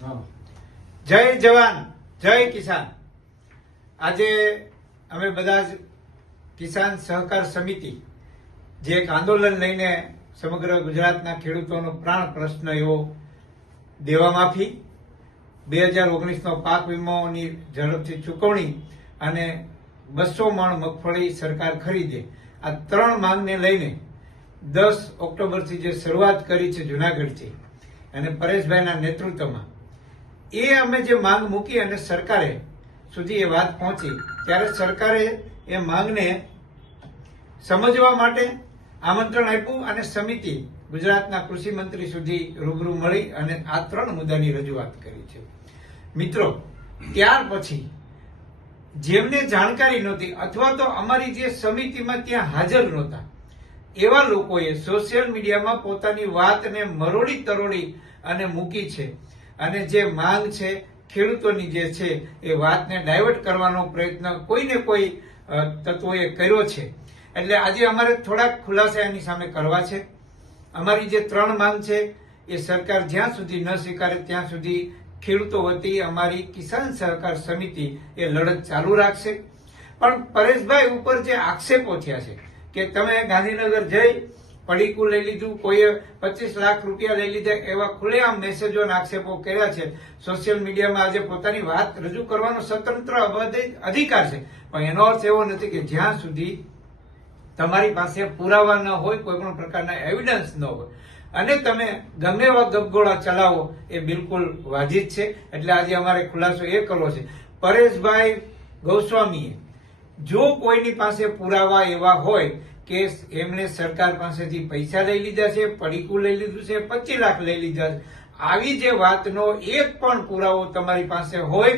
જય જવાન જય કિસાન। આજે અમે બધા જ કિસાન સહકાર સમિતિ જે એક આંદોલન લઈને સમગ્ર ગુજરાતના ખેડૂતોનો પ્રાણ પ્રશ્ન એવો દેવા માફી, 2019નો પાક વીમોની ઝડપથી ચૂકવણી અને 200 મણ મગફળી સરકાર ખરીદે, આ ત્રણ માંગને લઈને 10 ઓક્ટોબરથી જે શરૂઆત કરી છે જૂનાગઢથી અને પરેશભાઈના નેતૃત્વમાં, એ અમે જે માંગ મૂકી અને સરકારે સુધી એ વાત પહોંચી ત્યારે સરકારે એ માંગને સમજવા માટે આમંત્રણ આપ્યું અને સમિતિ ગુજરાતના કૃષિ મંત્રી સુધી રૂબરૂ મળી અને આ ત્રણ મુદ્દાની રજૂઆત કરી છે। મિત્રો, ત્યાર પછી જેમને જાણકારી નહોતી અથવા તો અમારી જે સમિતિમાં ત્યાં હાજર નહોતા એવા લોકોએ સોશિયલ મીડિયામાં પોતાની વાતને મરોડી તરોડી અને મૂકી છે અને જે માંગ છે ખેડૂતોની જે છે એ વાતને ડાયવર્ટ કરવાનો પ્રયત્ન કોઈને કોઈ તત્વોએ કર્યો છે। એટલે આજે અમારે થોડાક ખુલાસા એની સામે કરવા છે। અમારી જે ત્રણ માંગ છે એ સરકાર જ્યાં સુધી ન સ્વીકારે ત્યાં સુધી ખેડૂતો વતી અમારી કિસાન સહકાર સમિતિ એ લડત ચાલુ રાખશે। પણ પરેશભાઈ ઉપર જે આક્ષેપો થયા છે કે તમે ગાંધીનગર જઈ પડીકું લઈ લીધું, કોઈએ 25 લાખ રૂપિયા લઈ લીધા, એવા ખુલ્લેઆમ મેસેજો અને આક્ષેપો કર્યા છે। સોશિયલ મીડિયામાં આજે પોતાની વાત રજૂ કરવાનો સ્વતંત્ર અધિકાર છે, પણ એનો અર્થ એવો નથી કે જ્યાં સુધી તમારી પાસે પુરાવા ન હોય, કોઈ પણ પ્રકારના એવિડન્સ ન હોય અને તમે ગમે એવા ગપગોળા ચલાવો એ બિલકુલ વાજિબ છે। એટલે આજે અમારે ખુલાસો એ કરવો છે, પરેશભાઈ ગોસ્વામીએ જો કોઈની પાસે પુરાવા એવા હોય કે એમણે સરકાર પાસેથી પૈસા લઈ લીધા છે, પડીકું લઈ લીધું છે, 25 લાખ લઈ લીધા છે, આવી જે વાતનો એક પણ પુરાવો તમારી પાસે હોય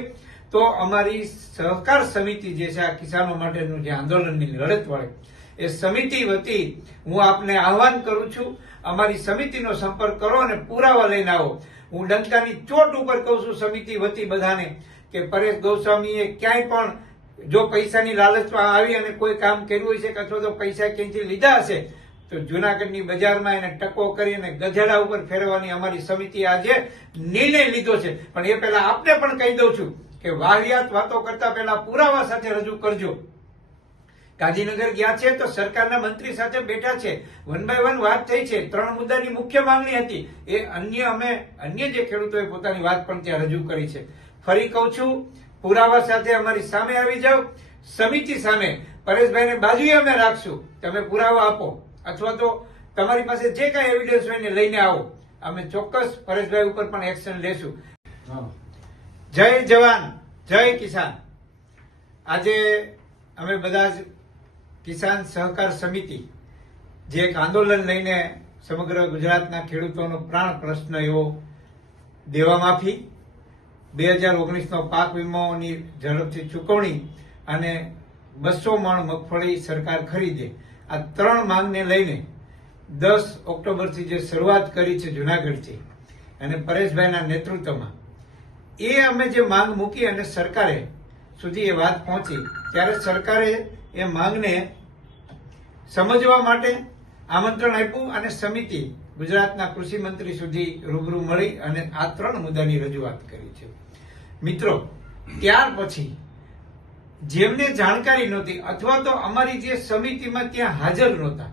તો અમારી સહકાર સમિતિ જે છે આ કિસાનો માટેનું જે આંદોલનની લડત વાળે એ સમિતિ વતી હું આપને આહવાન કરું છું, અમારી સમિતિનો સંપર્ક કરો અને પુરાવા લઈને આવો। હું ડંકાની ચોટ ઉપર કહું છું સમિતિ વતી બધાને કે પરેશ ગોસ્વામીએ ક્યાંય પણ જો પૈસાની લાલચમાં આવી અને કોઈ કામ કર્યું હોય છે કે અથવા તો પૈસા ક્યાંયથી લીધા હશે તો જૂનાગઢની બજારમાં એને ટકો કરી અને ગધેડા ઉપર ફેરવવાની અમારી સમિતિએ આજે નિર્ણય લીધો છે। પણ એ પહેલા આપને પણ કહી દઉં છું કે વાહિયાત વાતો કરતા પહેલા પુરાવા સાથે રજૂ કરજો। ગાંધીનગર ગયા છે તો સરકારના મંત્રી સાથે બેઠા છે, 1 by 1 વાત થઈ છે, ત્રણ મુદ્દાની મુખ્ય માંગણી હતી, એ અન્ય જે ખેડૂતોએ પોતાની વાત પણ ત્યાં રજૂ કરી છે। ફરી કહું છું, પુરાવા સાથે અમારી સામે આવી જાઓ, સમિતિ સામે પરેશભાઈને બાજુએ અમે રાખશું, તમે પુરાવા આપો અથવા તો તમારી પાસે જે કઈ એવિડન્સ હોય એને લઈને આવો, અમે ચોક્કસ પરેશભાઈ ઉપર પણ એક્શન લેશું। જય જવાન જય કિસાન। આજે અમે બધા જ કિસાન સહકાર સમિતિ જે એક આંદોલન લઈને સમગ્ર ગુજરાતના ખેડૂતોનો પ્રાણ પ્રશ્ન એવો દેવા માફી, 2019નો પાક વીમોની ઝડપથી ચૂકવણી અને 200 મણ મગફળી સરકાર ખરીદે, આ ત્રણ માંગને લઈને 10 ઓક્ટોબરથી જે શરૂઆત કરી છે જૂનાગઢથી અને પરેશભાઈના નેતૃત્વમાં, એ અમે જે માંગ મૂકી અને સરકારે સુધી એ વાત પહોંચી ત્યારે સરકારે એ માંગને સમજવા માટે આમંત્રણ આપ્યું અને સમિતિ ગુજરાતના કૃષિ મંત્રી સુધી રૂબરૂ મળી અને આ ત્રણ મુદ્દાની રજૂઆત કરી છે। મિત્રો, ત્યાર પછી જેમને જાણકારી નહોતી અથવા તો અમારી જે સમિતિમાં ત્યાં હાજર નહોતા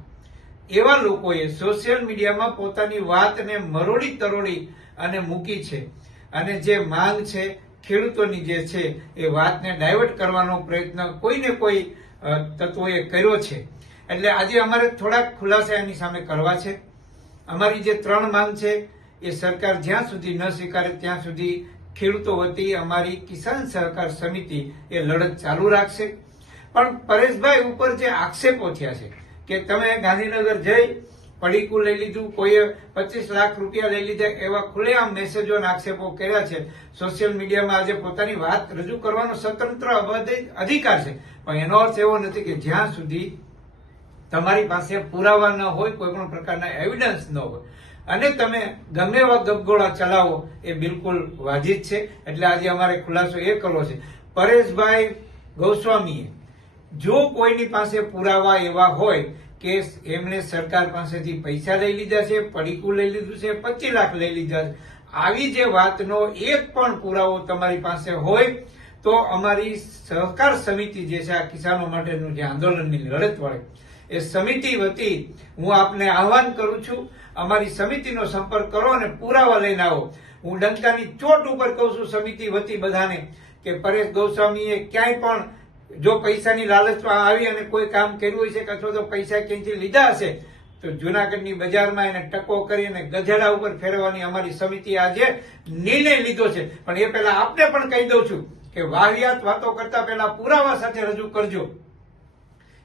એવા લોકોએ સોશિયલ મીડિયામાં પોતાની વાતને મરોડી તરોડી અને મૂકી છે અને જે માંગ છે ખેડૂતોની જે છે એ વાતને ડાયવર્ટ કરવાનો પ્રયત્ન કોઈને કોઈ તત્વોએ કર્યો છે। એટલે આજે અમારે થોડાક ખુલાસા એની સામે કરવા છે। અમારી જે ત્રણ માંગ છે એ સરકાર જ્યાં સુધી ન સ્વીકારે ત્યાં સુધી ખેડૂતો વતી અમારી કિસાન સહકાર સમિતિ એ લડત ચાલુ રાખશે। પણ પરેશભાઈ ઉપર જે આક્ષેપો થયા છે કે તમે ગાંધીનગર જઈ પડીકું લઈ લીધું, કોઈએ 25 લાખ રૂપિયા લઈ લીધા, એવા ખુલ્લેઆમ મેસેજો અને આક્ષેપો કર્યા છે। સોશિયલ મીડિયામાં આજે પોતાની વાત રજૂ કરવાનો સ્વતંત્ર અધિકાર છે, પણ એનો અર્થ એવો નથી કે જ્યાં સુધી તમારી પાસે પુરાવા ન હોય, કોઈ પણ પ્રકારના એવિડન્સ ન હોય અને તમે ગમે એવા ગપગોળા ચલાવો એ બિલકુલ વાજિબ છે। એટલે આજે અમારે ખુલાસો એ કરવો છે, પરેશભાઈ ગોસ્વામીએ જો કોઈની પાસે પુરાવા એવા હોય કે એમણે સરકાર પાસેથી પૈસા લઈ લીધા છે, પડીકું લઈ લીધું છે, 25 લાખ લઈ લીધા છે, આવી જે વાતનો એક પણ પુરાવો તમારી પાસે હોય તો અમારી સહકાર સમિતિ જે છે આ કિસાનો માટેનું જે આંદોલનની લડત વાળી એ સમિતિ વતી હું આપને આહવાન કરું છું, અમારી સમિતિનો સંપર્ક કરો અને પુરાવા લઈને આવો. હું ડંકાની ચોટ ઉપર કહું છું સમિતિ વતી બધાને કે પરેશ ગોસ્વામીએ ક્યાંય પણ જો પૈસાની લાલચમાં આવી અને કોઈ કામ કર્યું હોય છે કે અથવા તો પૈસા ક્યાંયથી લીધા હશે તો જુનાગઢની બજારમાં એને ટકો કરી અને ગધેડા ઉપર ફેરવવાની અમારી સમિતિ આજે નિર્ણય લીધો છે. પણ એ પહેલા આપને પણ કહી દઉં છું કે વાહિયાત વાતો કરતા પહેલા પુરાવા સાથે રજૂ કરજો.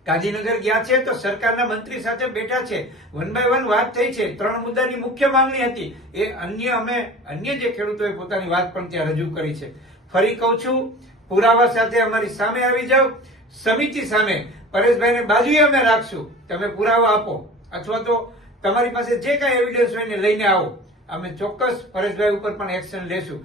ગાંધીનગર ગયા છે તો સરકારના મંત્રી સાથે બેઠા છે, 1 by 1 વાત થઈ છે, 3 મુદ્દાની મુખ્ય માંગણી હતી. એ અન્ય જે ખેડૂતોએ પોતાની વાત પણ ત્યાં રજૂ કરી છે. ફરી કહું છું, પુરાવા સાથે અમારી સામે આવી જાઓ. સમિતિ સામે પરેશભાઈને બાજુએ અમે રાખશું. તમે પુરાવા આપો અથવા તો તમારી પાસે જે કાંઈ એવિડન્સ હોય એને લઈને આવો. અમે ચોક્કસ પરેશભાઈ ઉપર પણ એક્શન લેશું.